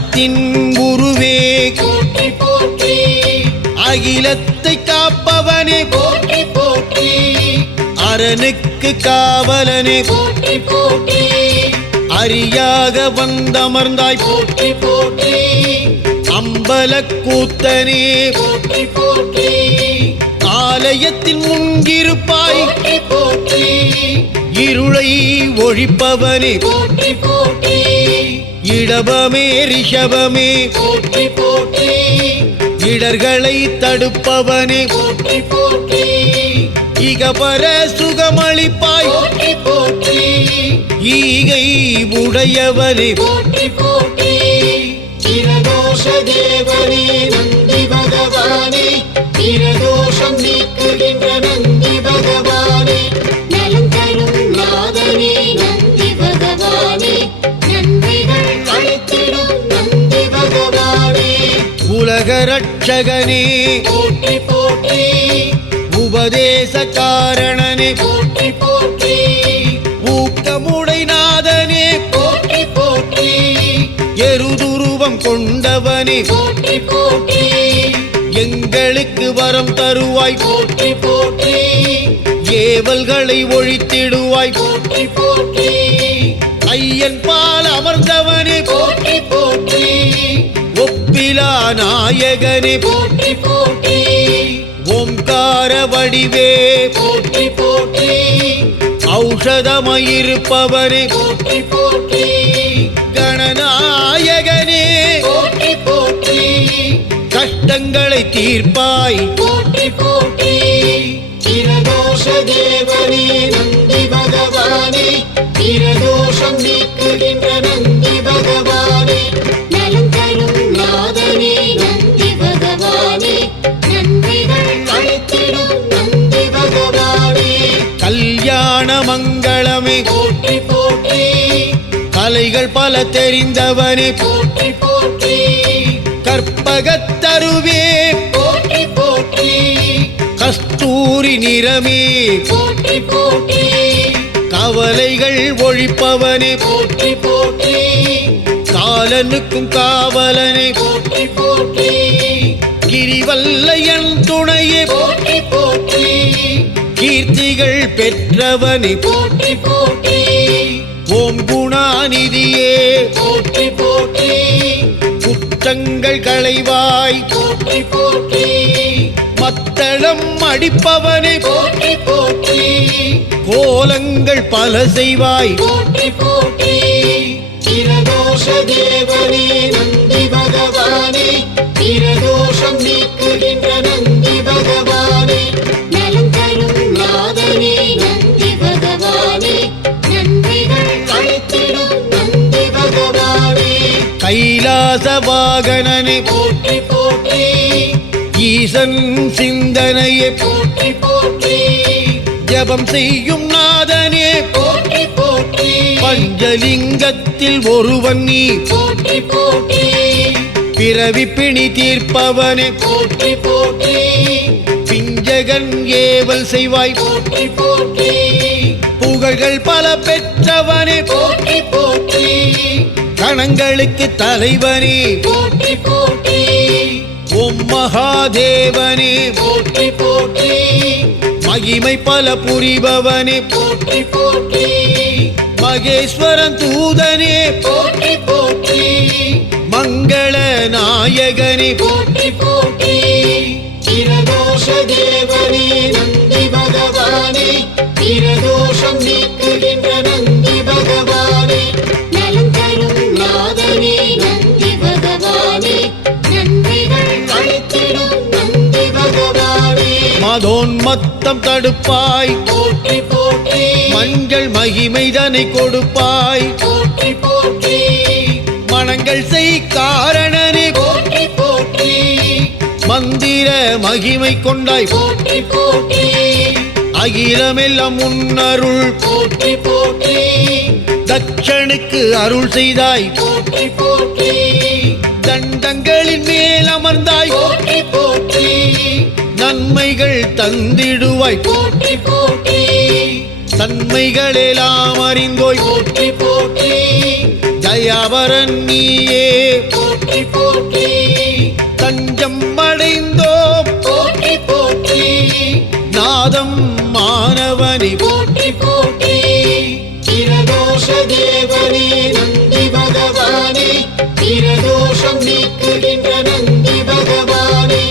அறத்தின் குருவே போற்றி போற்றி அகிலத்தை காப்பவனே போற்றி போற்றி அரணுக்கு காவலனே போற்றி போற்றி அரியாக வந்தமர்ந்தாய் போற்றி போற்றி அம்பலக்கூத்தனே போற்றி போற்றி ஆலயத்தின் முன்கிருப்பாய் போற்றி போற்றி இருளை ஒழிப்பவனே போற்றி போற்றி இடபமே ரிஷபமே போற்றி போற்றி இடர்களை தடுப்பவனே போற்றி போற்றி இகபர சுகமளிப்பாய் போற்றி போற்றி ஈகை உடையவனே போற்றி போற்றி பிரதோஷ தேவனே நந்தி பகவானே பிரதோஷம் நீக்குகின்ற நந்தி பகவானே நலம் தரும் நாதனே நந்தி பகவானே நன்மைகள் அழைத்திடும் நந்தி பகவானே உலக ரட்சகனே போற்றி போற்றி உபதேச காரணனே போற்றி போற்றி ஊக்கமுடை நாதனே போற்றி போற்றி எருதுருவம் கொண்டவனே போற்றி போற்றி எங்களுக்கு வரம் தருவாய் போற்றி போற்றி ஏவல்களை ஒழித்திடுவாய் போற்றி போற்றி ஐயன் பால் அமர்ந்தவனே போற்றி போற்றி ஒப்பிலா நாயகனே போற்றி போற்றி ஓம்கார வடிவே போற்றி போற்றி ஔஷதமயிருப்பவனே போற்றி போற்றி கணநாயகனே போற்றி போற்றி கஷ்டங்களை தீர்ப்பாய் போற்றி போற்றி பிரதோஷ தேவனே நந்தி பகவானே பிரதோஷம் நீக்குகின்ற நந்தி பகவானே நலம் தரும் நாதனே நந்தி பகவானே நன்மைகள் அழைத்திடும் நந்தி பகவானே கல்யாண மங்களமே போற்றி போற்றி கலைகள் பல தெரிந்தவனே போற்றி போற்றி கற்பகத்தருவே போற்றி போற்றி கஸ்தூரி நிறமே போற்றி போற்றி கவலைகள் ஒழிப்பவனே போற்றி போற்றி காலனுக்கும் காவலனே போற்றி போற்றி கிரிவல்லையன் துணையே போற்றி போற்றி கீர்த்திகள் பெற்றவனே போற்றி போற்றி ஓம் குணாநிதியே போற்றி போற்றி குற்றங்கள் களைவாய் போற்றி போற்றி மத்தளம் அடிப்பவனே போற்றி போற்றி கோலங்கள் பல செய்வாய் போற்றி போற்றி பிரதோஷ தேவனே நந்தி பகவானே பிரதோஷம் நீக்குகின்ற நந்தி பகவானே நலம் தரும் நாதனே நந்தி பகவானே நன்மைகள் அழைத்திடும் நந்தி பகவானே கைலாச வாகனனே போற்றி போற்றி ஈசன் சிந்தனையே போற்றி போற்றி ஜபம் செய்யும் நாதனே போற்றி போற்றி பஞ்சலிங்கத்தில் ஒருவன் நீ போற்றி போற்றி பிறவி பிணி தீர்ப்பவனே போற்றி போற்றி பிஞ்சகன் ஏவல் செய்வாய் போற்றி போற்றி புகழ்கள் பல பெற்றவனே போற்றி போற்றி கணங்களுக்கு தலைவனே போற்றி போற்றி ஓம் மகாதேவனே போற்றி போற்றி மகிமை பல புரிபவனே போற்றி போற்றி மகேஸ்வரன் தூதனே போற்றி போற்றி மங்கள நாயகனே போற்றி போற்றி பிரதோஷ தேவனே நந்தி பகவானே பிரதோஷம் நீக்குகின்ற நந்தி பகவானே நலம் தரும் நாதனே நந்தி பகவானே நன்மைகள் அழைத்திடும் நந்தி பகவானே மதோன்மத்தம் தடுப்பாய் போற்றி போற்றி மஞ்சள் மகிமைதனை கொடுப்பாய் போற்றி போற்றி மனங்கள் செய் காரணனே போற்றி போற்றி மந்திர மகிமை கொண்டாய் போற்றி போற்றி அகிலமெல்லாம் முன்னருள் போற்றி போற்றி தட்சனுக்கு அருள் செய்தாய் போற்றி போற்றி தண்டங்களின் மேல் அமர்ந்தாய் போற்றி போற்றி நன்மைகள் தந்திடுவாய் போற்றி போற்றி தன்மைகளெல்லாம் அறிந்தோய் போற்றி போற்றி தயாவரன் நீயே போற்றி போற்றி போற்றி தஞ்சம் அடைந்தோம் போற்றி போற்றி நாதம் மாணவனே போற்றி போற்றி பிரதோஷ தேவனே நந்தி பகவானே பிரதோஷம் நீக்குகின்ற நந்தி பகவானே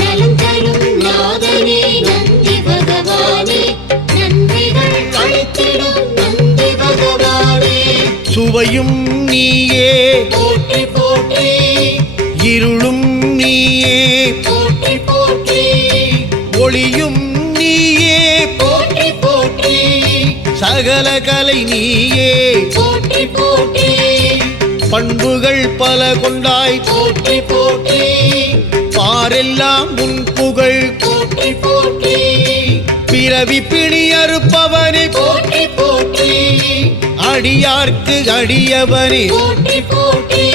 நலம் தரும் நாதனே நந்தி பகவானே நன்றிகள் அளித்திடும் நந்தி பகவானே சுவையும் நீயே போற்றி போற்றி இருளும் நீயே போற்றி போற்றி ஒளியும் நீயே போற்றி போற்றி சகல கலை நீயே போற்றி போற்றி பண்புகள் பல கொண்டாய் போற்றி போற்றி பாரெல்லாம் உன் புகழ் போற்றி போற்றி பிறவி பிணி அறுப்பவனே போற்றி போற்றி அடியார்க்கு அடியவனே போற்றி போற்றி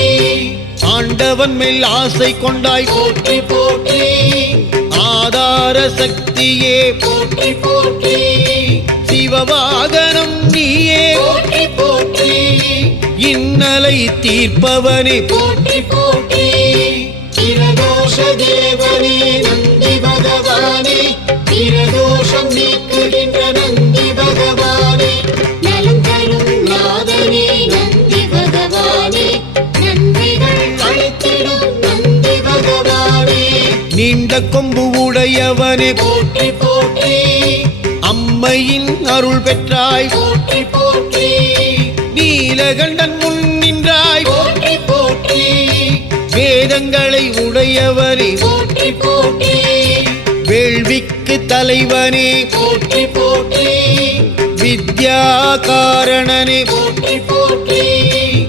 ஆண்டவன் மேல் ஆசை கொண்டாய் போற்றி போற்றி ஆதார சக்தியே போற்றி போற்றி சிவவாகனம் நீயே போற்றி போற்றி இன்னலை தீர்ப்பவனே போற்றி போற்றி பிரதோஷ தேவனே நந்தி பகவானே பிரதோஷம் நீக்குகின்ற நந்தி பகவானே நலம் தரும் நாதனே நந்தி பகவானே நன்றிகள் அளித்திடும் நந்தி பகவானே நீண்ட கொம்பு உடையவனே போற்றி போற்றி அம்மையின் அருள் பெற்றாய் போற்றி போற்றி நீலகண்டன் முன் நின்றாய் போற்றி போற்றி வேதங்களை உடையவனே போற்றி போற்றி வேள்விக்கு தலைவனே போற்றி போற்றி வித்யாகாரணனே போற்றி போற்றி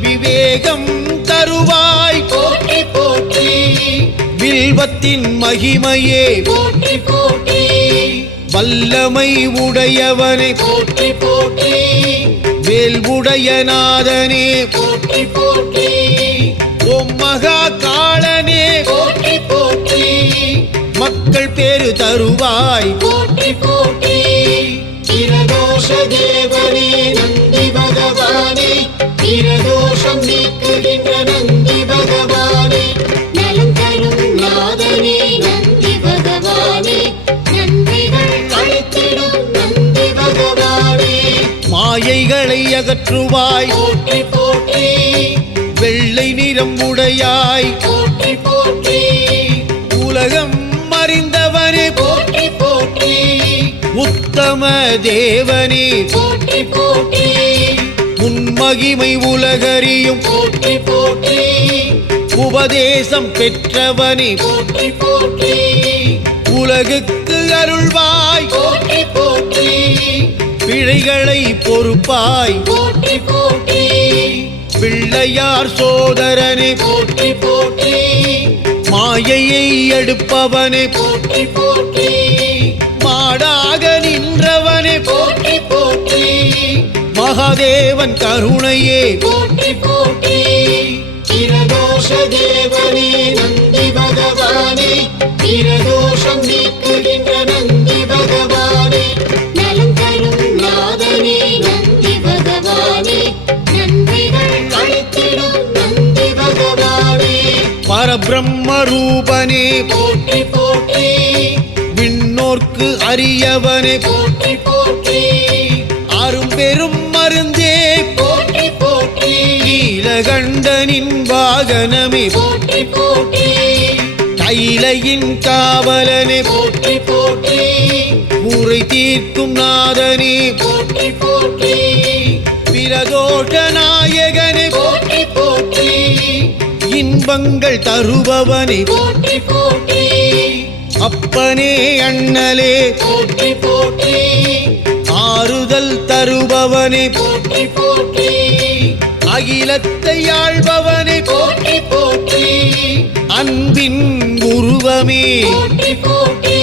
விவேகம் தருவாய் போற்றி போற்றி வில்வத்தின் மகிமையே போற்றி போற்றி வல்லமை உடையவனே போற்றி போற்றி வேல்வுடைய நாதனே போற்றி போற்றி ஓம் மகா காளனே போற்றி போற்றி மக்கள் பேரு தருவாய் போற்றி போற்றி பிரதோஷ தேவனே நந்தி பகவானே பிரதோஷம் நீக்குகின்ற நந்தி பகவானே நலம் தரும் நாதனே நந்தி பகவானே நன்றிகள் அளித்திடும் நந்தி பகவானே மாயைகளை அகற்றுவாய் போற்றி போற்றி வெள்ளை நிறம் உடையாய் போற்றி போற்றி உலகம் அறிந்தவனே போற்றி போற்றி உத்தம தேவனே போற்றி போற்றி முன்மகிமை உலகறியும் போற்றி போற்றி உபதேசம் பெற்றவனே போற்றி போற்றி உலகுக்கு அருள்வாய் போற்றி போற்றி பிழைகளை பொறுப்பாய் போற்றி போற்றி பிள்ளையார் சோதரனே போற்றி போற்றி மாயையை எடுப்பவனே போற்றி போற்றி மாடாக நின்றவனே போற்றி போற்றி மகாதேவன் கருணையே போற்றி போற்றி பிரதோஷ தேவனே நந்தி பகவானே பிரதோஷம் நீக்குகின்ற நந்தி பகவானே நலம் தரும் நாதனே நந்தி பகவானே நன்றிகள் அளித்திடும் நந்தி பகவானே பரபிரம்ம ரூபனே போற்றி போற்றி விண்ணோர்க்கு அரியவனே போற்றி போற்றி அரும்பெரும் மருந்தே போற்றி போற்றி நீலகண்டனின் வாகனமே போற்றி போற்றி கைலையின் காவலனே போற்றி போற்றி ஊரை தீர்க்கும் நாதனே போற்றி போற்றி பிரதோஷ நாயகனே போற்றி போற்றி இன்பங்கள் தருபவனே போற்றி போற்றி அப்பனே அண்ணலே போற்றி போற்றி ஆறுதல் தருபவனே போற்றி போற்றி அகிலத்தை ஆள்பவனே போற்றி போற்றி அன்பின் உருவமே போற்றி போற்றி